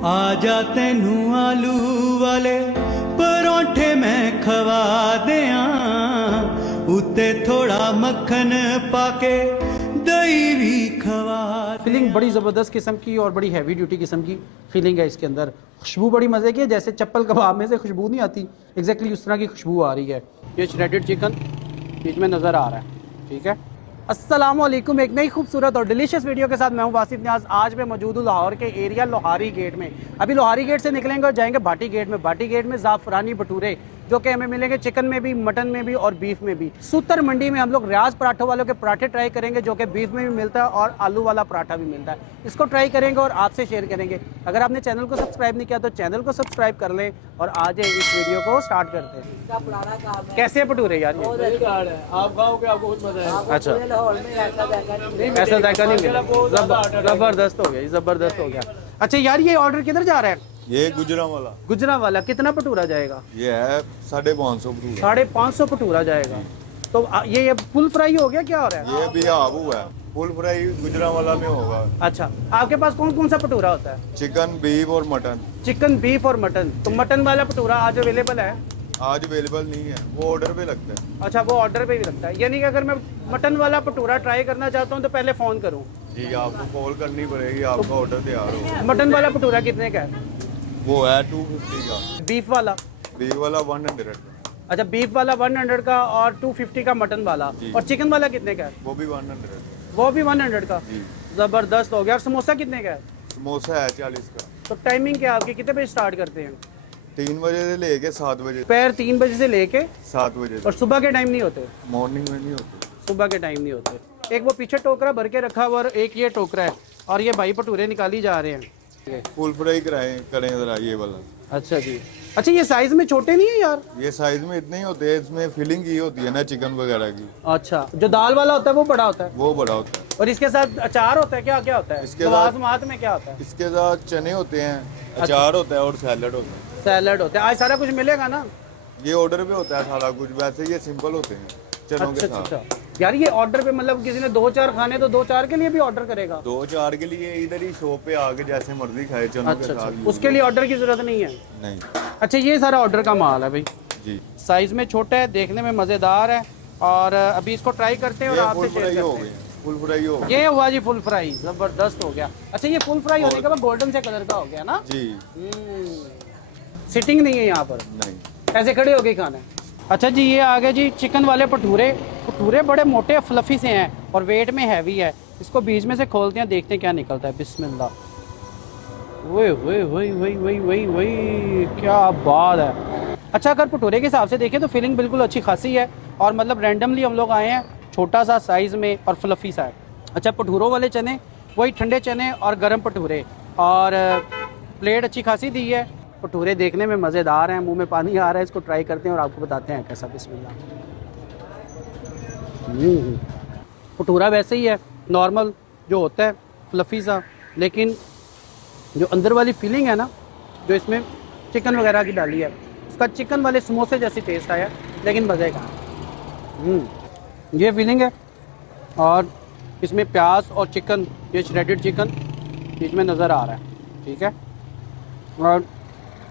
आजा तेनू आलू वाले परोठे मैं खवा दियां, उत्ते थोड़ा मक्खन पाके दही भी खवा। फीलिंग बड़ी ज़बरदस्त किस्म की और बड़ी हैवी ड्यूटी किस्म की फीलिंग है इसके अंदर। खुशबू बड़ी मज़े की है, जैसे चप्पल कबाब में से खुशबू नहीं आती, एग्जैक्टली उस तरह की खुशबू आ रही है। ये श्रेडेड चिकन बीच में नज़र आ रहा है, ठीक है। अस्सलामुअलैकुम, एक नई खूबसूरत और डिलीशियस वीडियो के साथ मैं हूं वासिफ न्याज। आज मैं मौजूद हूं लाहौर के एरिया लोहारी गेट में। अभी लोहारी गेट से निकलेंगे और जाएंगे भाटी गेट में। भाटी गेट में ज़ाफ़रानी भटूरे जो कि हमें मिलेंगे चिकन में भी, मटन में भी और बीफ में भी। सूतर मंडी में हम लोग रियाज पराठों वालों के पराठे ट्राई करेंगे जो कि बीफ में भी मिलता है और आलू वाला पराठा भी मिलता है। इसको ट्राई करेंगे और आपसे शेयर करेंगे। अगर आपने चैनल को सब्सक्राइब नहीं किया तो चैनल को सब्सक्राइब कर लें और आज इस वीडियो को स्टार्ट करते हैं। कैसे भटूरे यार ये? आप खाओगे आपको बहुत मजा आएगा। अच्छा, ऐसा जायका नहीं मिला। जबरदस्त हो गया, जबरदस्त हो गया। अच्छा यार, ये ऑर्डर किधर जा रहा है? ये गुजरांवाला, गुजरांवाला। कितना भटूरा जाएगा? ये है 550 भटूरा। 550 भटूरा जाएगा। तो ये फुल फ्राई हो गया, क्या हो रहा है? ये भी आबू है, फुल फ्राई गुजरांवाला में होगा। अच्छा, आपके पास कौन कौन सा भटूरा होता है? चिकन, बीफ और मटन। चिकन, बीफ और मटन। तो मटन वाला भटूरा आज अवेलेबल है? आज अवेलेबल नहीं है, वो ऑर्डर पे लगता है। अच्छा, वो ऑर्डर पे भी लगता है। यानी कि अगर मैं मटन वाला भटूरा ट्राई करना चाहता हूँ तो पहले फ़ोन करूँ? जी, आपको कॉल करनी पड़ेगी, आपका ऑर्डर तैयार हो। मटन वाला भटूरा कितने का है? वो है 250 का। बीफ वाला? बीफ वाला 100 का। अच्छा, बीफ वाला 100 का और 250 का मटन वाला। और चिकन वाला कितने का है? वो भी 100 वो भी 100 का। जी। ज़बरदस्त हो गया। और समोसा कितने का है? समोसा है 40 का। तो टाइमिंग क्या आपकी, कितने बजे स्टार्ट करते हैं? 3 बजे से लेके 7 बजे। दोपहर 3 बजे से लेके 7 बजे और सुबह के टाइम नहीं होते? मॉर्निंग में नहीं होती। सुबह के टाइम नहीं होते। एक वो पीछे टोकरा भर के रखा हुआ और एक ये टोकरा है और ये भाई भटूरे निकाली जा रहे हैं। फुल फ्राई करें जरा ये वाला। अच्छा जी। अच्छा, ये साइज में छोटे नहीं है यार? ये साइज में इतने ही होते हैं, इसमें फिलिंग की होती है ना चिकन वगैरह की। अच्छा, जो दाल वाला होता है वो बड़ा होता है? वो बड़ा होता है। और इसके साथ अचार होता है? क्या क्या होता है इसके लवाज़मात में? क्या होता है इसके साथ? चने होते हैं, अचार होता है और सैलड होता है। सैलड होता है। आज सारा कुछ मिलेगा ना? ये ऑर्डर पे होता है सारा कुछ, वैसे ये सिंपल होते हैं चनों के अच्छा साथ। अच्छा। यार ये ऑर्डर पे मतलब किसी ने 2-4 खाने तो 2-4 के लिए भी ऑर्डर करेगा? 2-4 के लिए इधर ही शॉप पे आके जैसे मर्जी खाए चनों के अच्छा साथ। अच्छा, उसके लिए ऑर्डर की जरूरत नहीं है? नहीं। अच्छा, ये सारा ऑर्डर का माल है भाई। जी, साइज में छोटा है, देखने में मज़ेदार है और अभी इसको ट्राई करते हैं और ये आपसे फुल शेयर फ्राई हो करते गए, हैं। फुल फ्राई हो गए। ये हुआ जी फुल फ्राई, ज़बरदस्त हो गया। अच्छा, ये फुल फ्राई होने के बाद गोल्डन से कलर का हो गया ना? जी। सिटिंग नहीं है यहाँ पर, नहीं, ऐसे खड़े हो गए खाना है। अच्छा जी, ये आ गए जी चिकन वाले भटूरे। भटूरे बड़े मोटे फ्लफी से हैं और वेट में हैवी है। इसको बीच में से खोलते हैं, देखते हैं क्या निकलता है। बिस्मिल्लाह। वही वही वही वही वही वही वही, क्या बात है। अच्छा, अगर भटूरे के हिसाब से देखें तो फीलिंग बिल्कुल अच्छी खासी है और मतलब रैंडमली हम लोग आए हैं, छोटा सा साइज़ में और फ्लफी सा है। अच्छा, भटूरों वाले चने वही ठंडे चने और गर्म भटूरे और प्लेट अच्छी खासी दी है। भटूरे देखने में मज़ेदार हैं, मुंह में पानी आ रहा है। इसको ट्राई करते हैं और आपको बताते हैं कैसा। बिस्मिल्लाह। भटूरा वैसे ही है नॉर्मल जो होता है, फ्लफ़ी सा, लेकिन जो अंदर वाली फीलिंग है ना, जो इसमें चिकन वगैरह की डाली है, उसका चिकन वाले समोसे जैसी टेस्ट आया, लेकिन मज़े का। ये फीलिंग है और इसमें प्याज और चिकन, ये श्रेडेड चिकन बीच में नज़र आ रहा है, ठीक है। और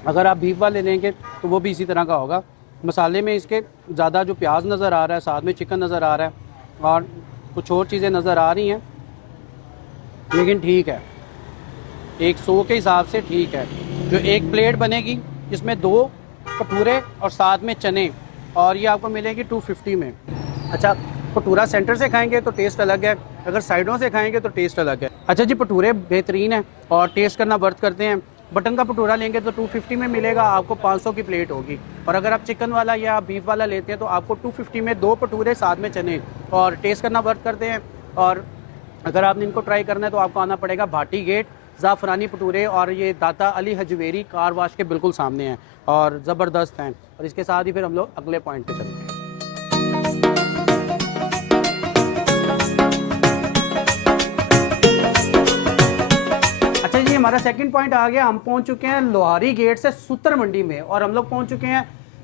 अगर आप बीफ वाले लेंगे तो वो भी इसी तरह का होगा। मसाले में इसके ज़्यादा जो प्याज नज़र आ रहा है, साथ में चिकन नज़र आ रहा है और कुछ और चीज़ें नज़र आ रही हैं, लेकिन ठीक है, 100 के हिसाब से ठीक है। जो एक प्लेट बनेगी जिसमें 2 भटूरे और साथ में चने, और ये आपको मिलेगी 250 में। अच्छा, भटूरा सेंटर से खाएंगे तो टेस्ट अलग है, अगर साइडों से खाएंगे तो टेस्ट अलग है। अच्छा जी, भटूरे बेहतरीन है और टेस्ट करना वर्थ करते हैं। बटन का भटूरा लेंगे तो 250 में मिलेगा, आपको 500 की प्लेट होगी। और अगर आप चिकन वाला या बीफ वाला लेते हैं तो आपको 250 में 2 भटूरे साथ में चने, और टेस्ट करना वर्थ करते हैं। और अगर आपने इनको ट्राई करना है तो आपको आना पड़ेगा भाटी गेट, ज़ाफ़रानी भटूरे, और ये दाता अली हजवेरी कार वाश के बिल्कुल सामने हैं और ज़बरदस्त हैं। और इसके साथ ही फिर हम लोग अगले पॉइंट पे चलते हैं। अच्छा जी, हमारा सेकंड पॉइंट आ गया। हम पहुंच चुके हैं लोहारी गेट से सूतर मंडी में और हम लोग पहुंच चुके हैं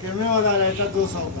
कीमे वाला रहता 200 का.